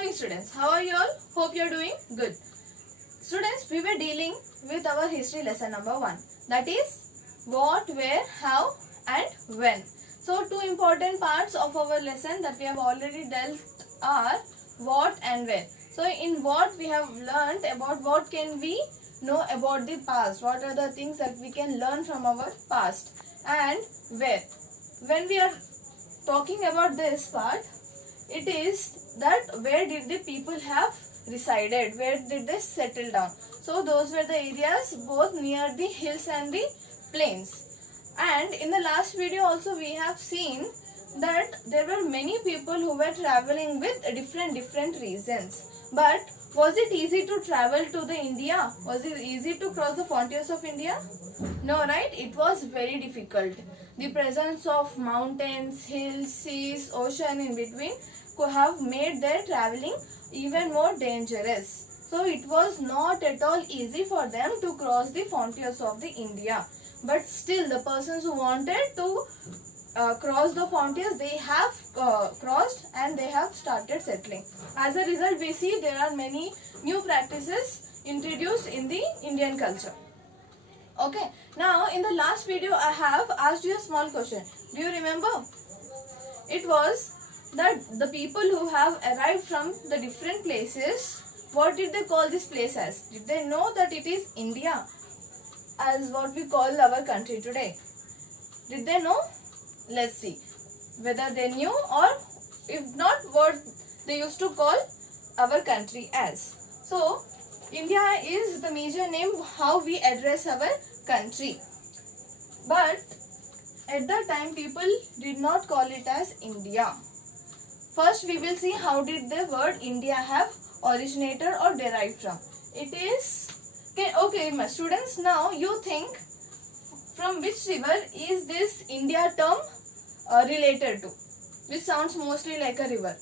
morning students. How are you all? Hope you are doing good. Students, we were dealing with our history lesson number 1. That is what, where, how and when. So two important parts of our lesson that we have already dealt are what and where. So in what we have learnt about what can we know about the past. What are the things that we can learn from our past, and where. When we are talking about this part, it is that where did the people have resided, where did they settle down. So those were the areas both near the hills and the plains. And in the last video also we have seen that there were many people who were traveling with different reasons. But was it easy to travel to the India? Was it easy to cross the frontiers of India? No, right? It was very difficult. The presence of mountains, hills, seas, ocean in between could have made their traveling even more dangerous. So it was not at all easy for them to cross the frontiers of the India. But still, the persons who wanted to cross the frontiers, they have crossed and they have started settling. As a result, we see there are many new practices introduced in the Indian culture. Okay, now in the last video I have asked you a small question. Do you remember? It was that the people who have arrived from the different places, what did they call this place as? Did they know that it is India as what we call our country today? Did they know? Let's see whether they knew, or if not, what they used to call our country as. So India is the major name how we address our country. But at that time people did not call it as India. First we will see how did the word India have originated or derived from. It is okay my students, now you think from which river is this India term related to, which sounds mostly like a river,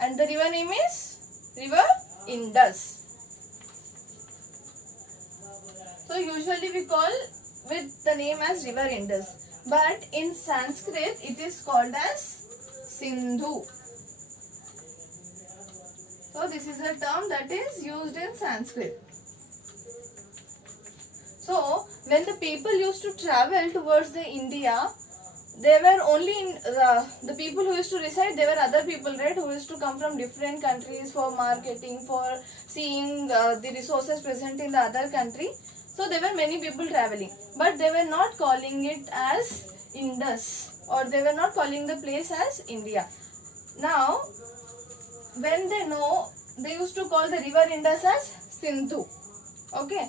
and the river name is River Indus. So usually we call with the name as River Indus, but in Sanskrit it is called as Sindhu. So this is a term that is used in Sanskrit. So when the people used to travel towards the India, they were only in the people who used to reside, there were other people, right, who used to come from different countries for marketing, for seeing the resources present in the other country. So there were many people traveling, but they were not calling it as Indus, or they were not calling the place as India. Now when they know, they used to call the river Indus as Sindhu. Okay.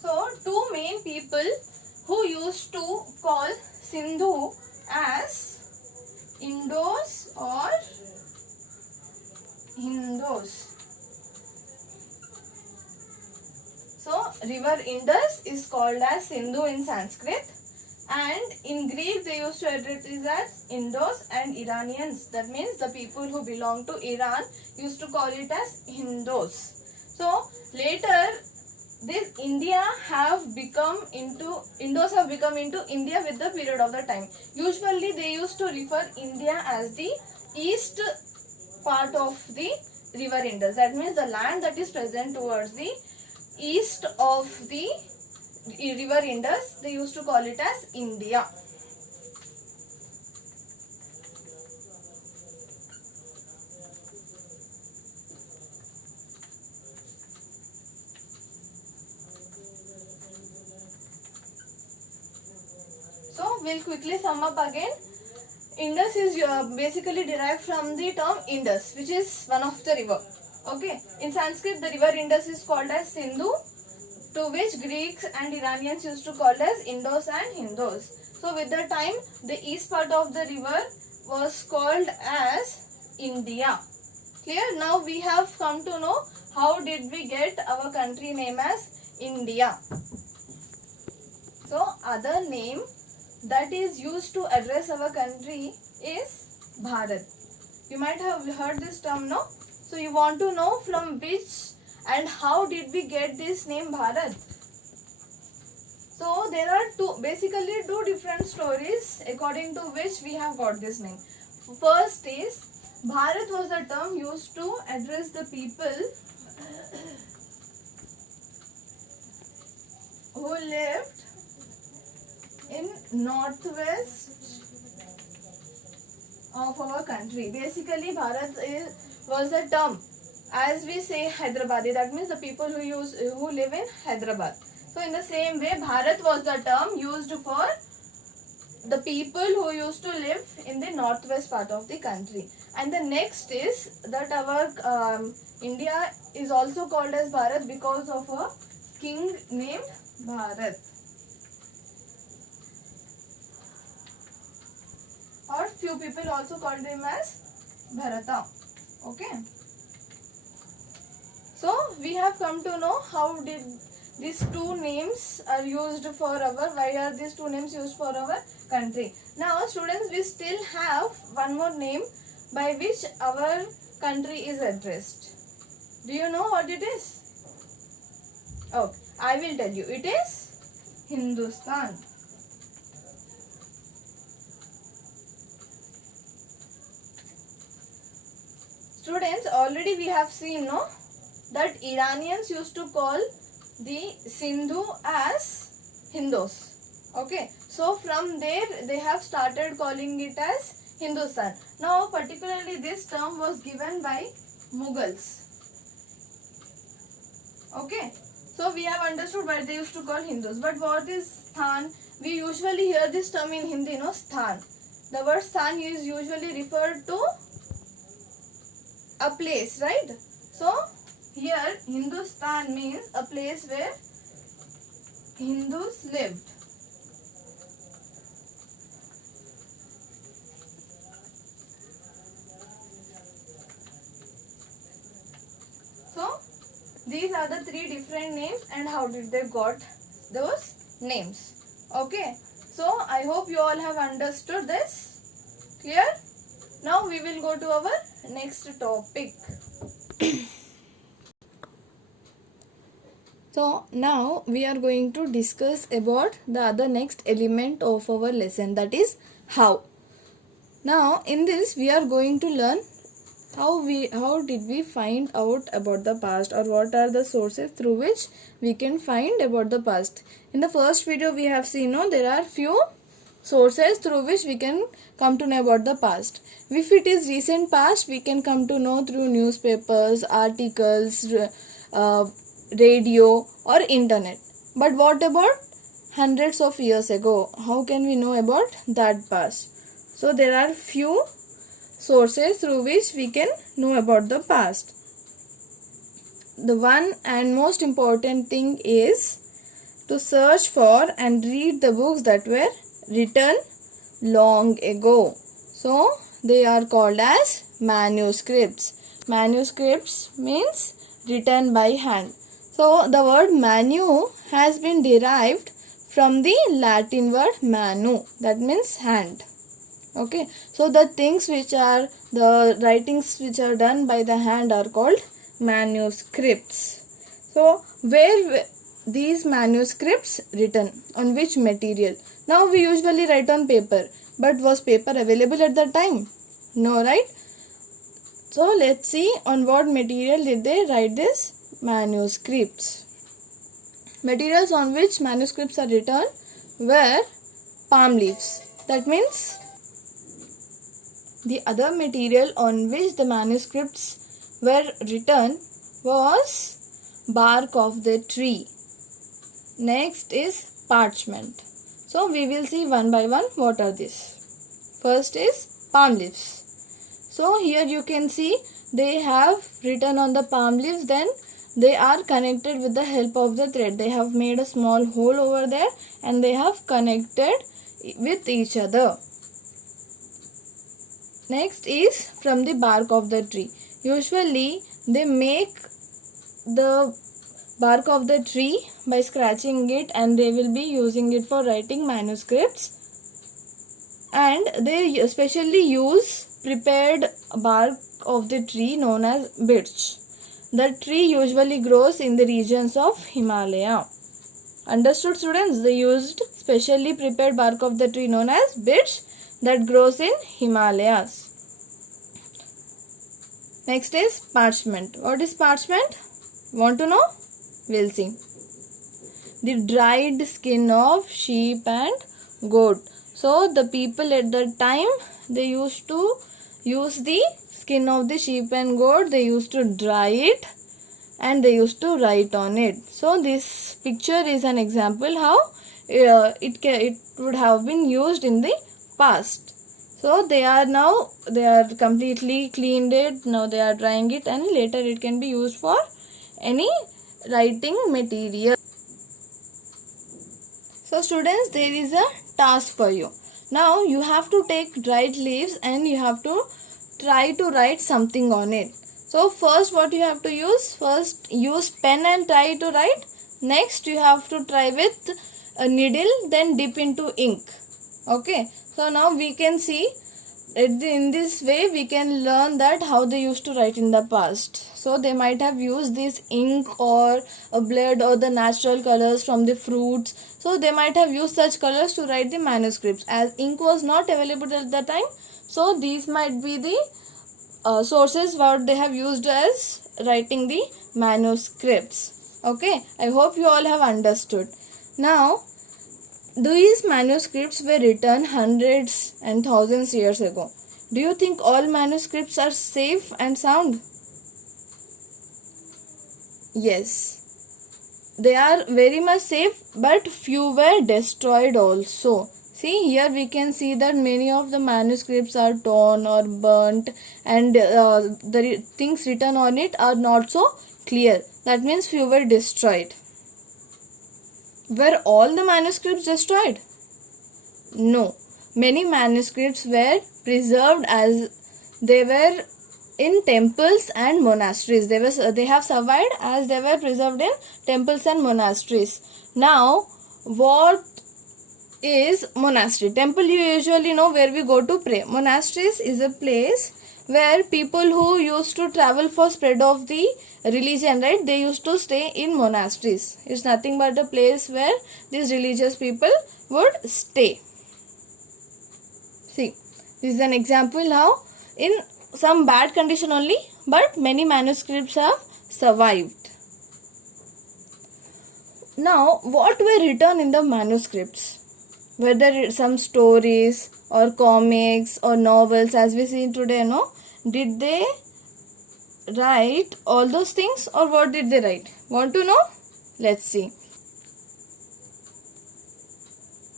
So two main people who used to call Sindhu as Indus or Hindus. So river Indus is called as Sindhu in Sanskrit, and in Greek they used to address it as Indos, and Iranians, that means the people who belong to Iran, used to call it as Hindus. So later this India have become into, Indos have become into India with the period of the time. Usually they used to refer India as the east part of the river Indus. That means the land that is present towards the east of the river Indus, they used to call it as India. So we'll quickly sum up again. Indus is basically derived from the term Indus, which is one of the river. Okay. In Sanskrit, the river Indus is called as Sindhu, to which Greeks and Iranians used to call as Indos and Hindus. So with the time, the east part of the river was called as India. Clear? Now we have come to know how did we get our country name as India. So other name that is used to address our country is Bharat. You might have heard this term, no? So you want to know from which And how did we get this name Bharat? So there are basically two different stories according to which we have got this name. First is Bharat was the term used to address the people who lived in northwest of our country. Basically, Bharat was the term, as we say Hyderabadi, that means the people who live in Hyderabad. So in the same way, Bharat was the term used for the people who used to live in the northwest part of the country. And the next is that our India is also called as Bharat because of a king named Bharat. Or few people also called him as Bharata. Okay. So we have come to know how did these two names are used for why are these two names used for our country. Now students, we still have one more name by which our country is addressed. Do you know what it is? Oh, I will tell you. It is Hindustan. Students, already we have seen that Iranians used to call the Sindhu as Hindus. Okay, so from there they have started calling it as Hindustan. Now particularly this term was given by Mughals. Okay, so we have understood why they used to call Hindus. But what is Sthan? We usually hear this term in Hindi, Sthan. The word Sthan is usually referred to a place, right? So here Hindustan means a place where Hindus lived. So these are the three different names and how did they got those names. Okay, so I hope you all have understood this. Clear? Now we will go to our next topic. So now we are going to discuss about the other next element of our lesson, that is how. Now in this we are going to learn how did we find out about the past, or what are the sources through which we can find about the past. In the first video we have seen there are few sources through which we can come to know about the past. If it is recent past, we can come to know through newspapers, articles, radio or internet. But what about hundreds of years ago? How can we know about that past? So there are few sources through which we can know about the past. The one and most important thing is to search for and read the books that were written long ago. So they are called as manuscripts. Manuscripts means written by hand. So the word manu has been derived from the Latin word manu, that means hand. Okay, so the things which are the writings which are done by the hand are called manuscripts. So where these manuscripts written, on which material? Now we usually write on paper, but was paper available at that time? No, right? So let's see on what material did they write this manuscripts. Materials on which manuscripts are written were palm leaves. That means the other material on which the manuscripts were written was bark of the tree. Next is parchment. So we will see one by one what are these. First is palm leaves. So here you can see they have written on the palm leaves, then they are connected with the help of the thread. They have made a small hole over there and they have connected with each other. Next is from the bark of the tree. Usually they make the bark of the tree by scratching it, and they will be using it for writing manuscripts, and they especially use prepared bark of the tree known as birch. The tree usually grows in the regions of Himalaya. Understood, students? They used specially prepared bark of the tree known as birch that grows in Himalayas. Next is parchment. What is parchment? Want to know? We'll see. The dried skin of sheep and goat. So the people at the time, they used to use the skin of the sheep and goat. They used to dry it and they used to write on it. So this picture is an example how it would have been used in the past. So they are completely cleaned it. Now they are drying it and later it can be used for any writing material. So students, there is a task for you. Now you have to take dried leaves and you have to try to write something on it. So first what you have to use? First use pen and try to write. Next you have to try with a needle, then dip into ink. Okay. So now we can see in this way we can learn that how they used to write in the past. So they might have used this ink or a blood or the natural colors from the fruits. So they might have used such colors to write the manuscripts. As ink was not available at the time, so these might be the sources what they have used as writing the manuscripts. Okay, I hope you all have understood. Now, these manuscripts were written hundreds and thousands years ago. Do you think all manuscripts are safe and sound? Yes. They are very much safe, but few were destroyed also. See, here we can see that many of the manuscripts are torn or burnt and the things written on it are not so clear. That means few were destroyed. Were all the manuscripts destroyed? No. Many manuscripts were preserved as they were in temples and monasteries. They have survived as they were preserved in temples and monasteries. Now, what is monastery? Temple you usually know where we go to pray. Monasteries is a place where people who used to travel for spread of the religion, right, they used to stay in monasteries. It's nothing but a place where these religious people would stay. See, this is an example how in some bad condition only, but many manuscripts have survived. Now, what were written in the manuscripts? Whether some stories or comics or novels as we see today, no? Did they write all those things or what did they write? Want to know? Let's see.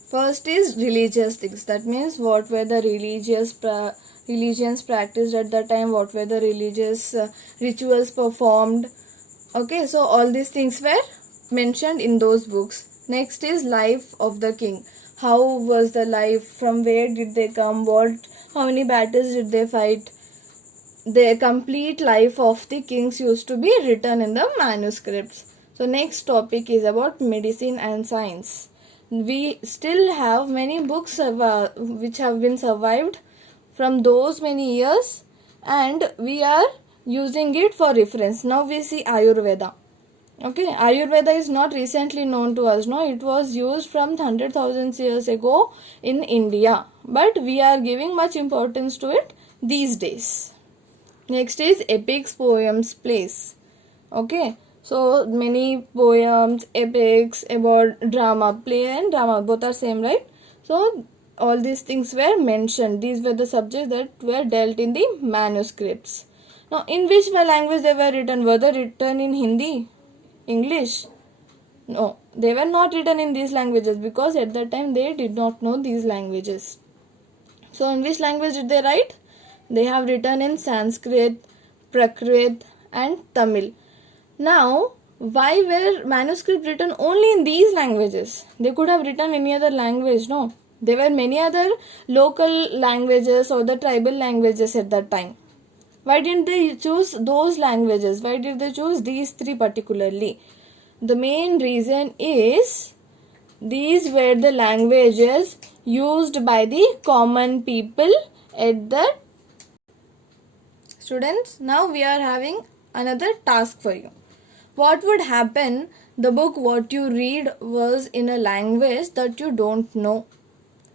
First is religious things. That means what were the religions practiced at that time, what were the religious rituals performed. Okay, so all these things were mentioned in those books. Next is life of the king. How was the life? From where did they come? How many battles did they fight? The complete life of the kings used to be written in the manuscripts. So next topic is about medicine and science. We still have many books which have been survived from those many years and we are using it for reference. Now we see Ayurveda. Okay, Ayurveda is not recently known to us, no, it was used from 100,000 years ago in India, but we are giving much importance to it these days. Next is epics, poems, plays. Okay, so many poems, epics, about drama, play and drama, both are same, right? So all these things were mentioned. These were the subjects that were dealt in the manuscripts. Now, in which language they were written? Were they written in Hindi? English? No, they were not written in these languages because at that time they did not know these languages. So in which language did they write? They have written in Sanskrit, Prakrit and Tamil. Now, why were manuscripts written only in these languages? They could have written any other language, no? There were many other local languages or the tribal languages at that time. Why didn't they choose those languages? Why did they choose these three particularly? The main reason is these were the languages used by the common people at the students. Now we are having another task for you. What would happen the book what you read was in a language that you don't know?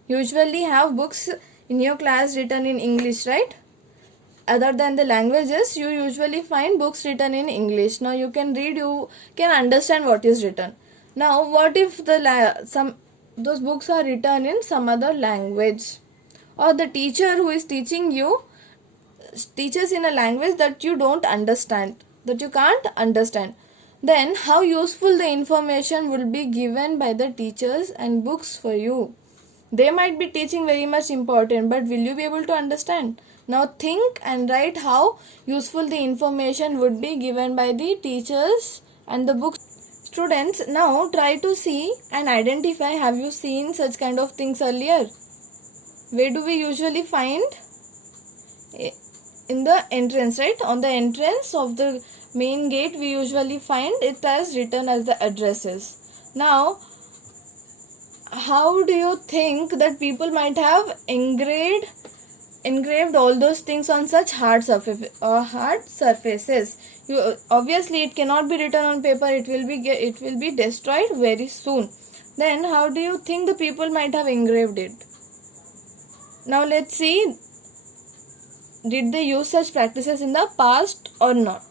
Usually have books in your class written in English, right? Other than the languages, you usually find books written in English. Now you can read, you can understand what is written. Now what if those books are written in some other language, or the teacher who is teaching you teaches in a language that you don't understand, that you can't understand? Then how useful the information will be given by the teachers and books for you? They might be teaching very much important, but will you be able to understand? Now think and write how useful the information would be given by the teachers and the books. Students, now try to see and identify, have you seen such kind of things earlier? Where do we usually find? In the entrance, right? On the entrance of the main gate we usually find it as written as the addresses. Now how do you think that people might have engraved all those things on such hard surfaces? Obviously it cannot be written on paper, it will be destroyed very soon. Then how do you think the people might have engraved it? Now let's see, did they use such practices in the past or not?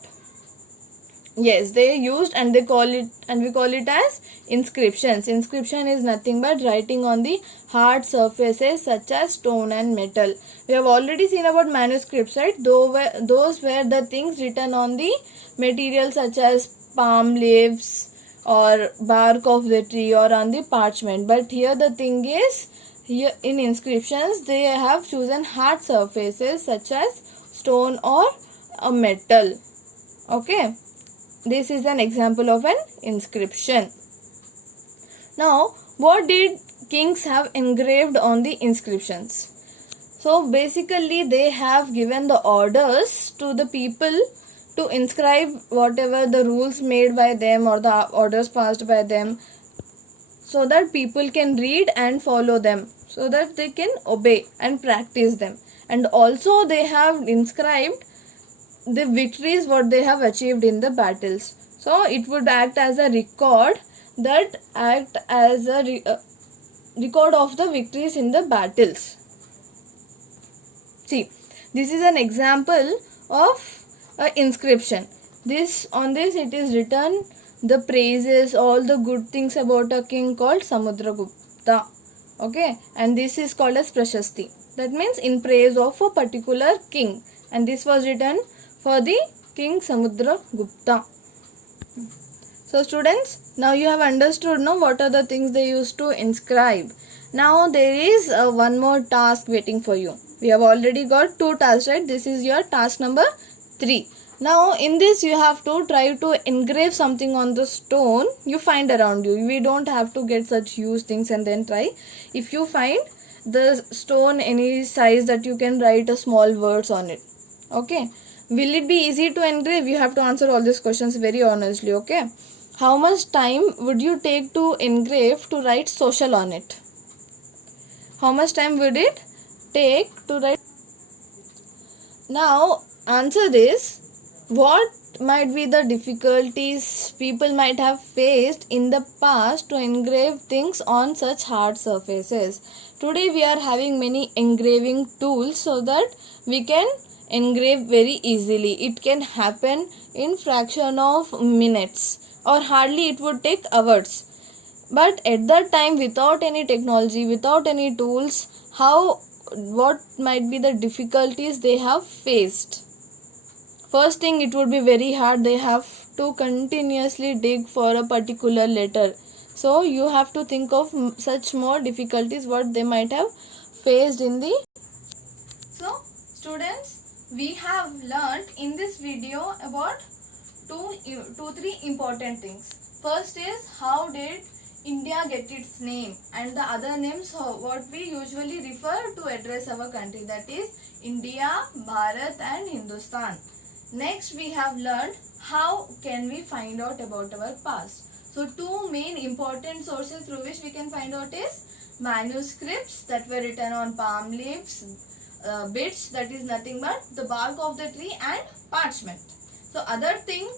Yes, they used, and we call it as inscriptions. Inscription is nothing but writing on the hard surfaces such as stone and metal. We have already seen about manuscripts, right? Those were the things written on the material such as palm leaves or bark of the tree or on the parchment. But here the thing is, here in inscriptions they have chosen hard surfaces such as stone or a metal. Okay. This is an example of an inscription. Now, what did kings have engraved on the inscriptions? So, basically they have given the orders to the people to inscribe whatever the rules made by them or the orders passed by them, so that people can read and follow them, so that they can obey and practice them. And also they have inscribed the victories what they have achieved in the battles. So it would act as a record, that act as a record of the victories in the battles. See, this is an example of an inscription. On this it is written the praises, all the good things about a king called Samudragupta. Okay, and this is called as Prashasti. That means in praise of a particular king, and this was written for the King Samudragupta. So students, now you have understood now what are the things they used to inscribe. Now there is one more task waiting for you. We have already got 2 tasks, right? This is your task number 3. Now in this you have to try to engrave something on the stone you find around you. We don't have to get such huge things and then try. If you find the stone any size that you can write a small words on it. Okay. Will it be easy to engrave? You have to answer all these questions very honestly, okay? How much time would you take to engrave, to write social on it? How much time would it take to write? Now, answer this. What might be the difficulties people might have faced in the past to engrave things on such hard surfaces? Today we are having many engraving tools so that we can engrave very easily. It can happen in fraction of minutes, or hardly it would take hours. But at that time, without any technology, without any tools, what might be the difficulties they have faced? First thing, it would be very hard. They have to continuously dig for a particular letter. So you have to think of such more difficulties what they might have faced in the. So students, we have learnt in this video about 3 important things. First is, how did India get its name, and the other names what we usually refer to address our country, that is India, Bharat and Hindustan. Next we have learned how can we find out about our past. So 2 main important sources through which we can find out is manuscripts that were written on palm leaves, bits, that is nothing but the bark of the tree, and parchment. So other thing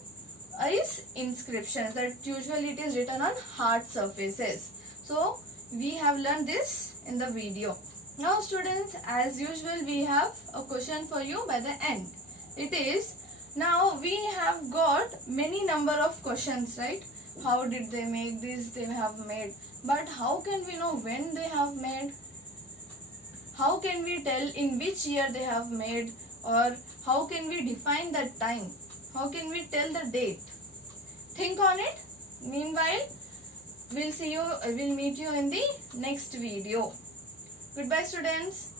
is inscriptions, that usually it is written on hard surfaces. So we have learned this in the video. Now students, as usual, we have a question for you by the end. It is, now we have got many number of questions, right? How did they make this? They have made. But how can we know when they have made? How can we tell in which year they have made? Or how can we define that time? How can we tell the date? Think on it. Meanwhile, we'll meet you in the next video. Goodbye students.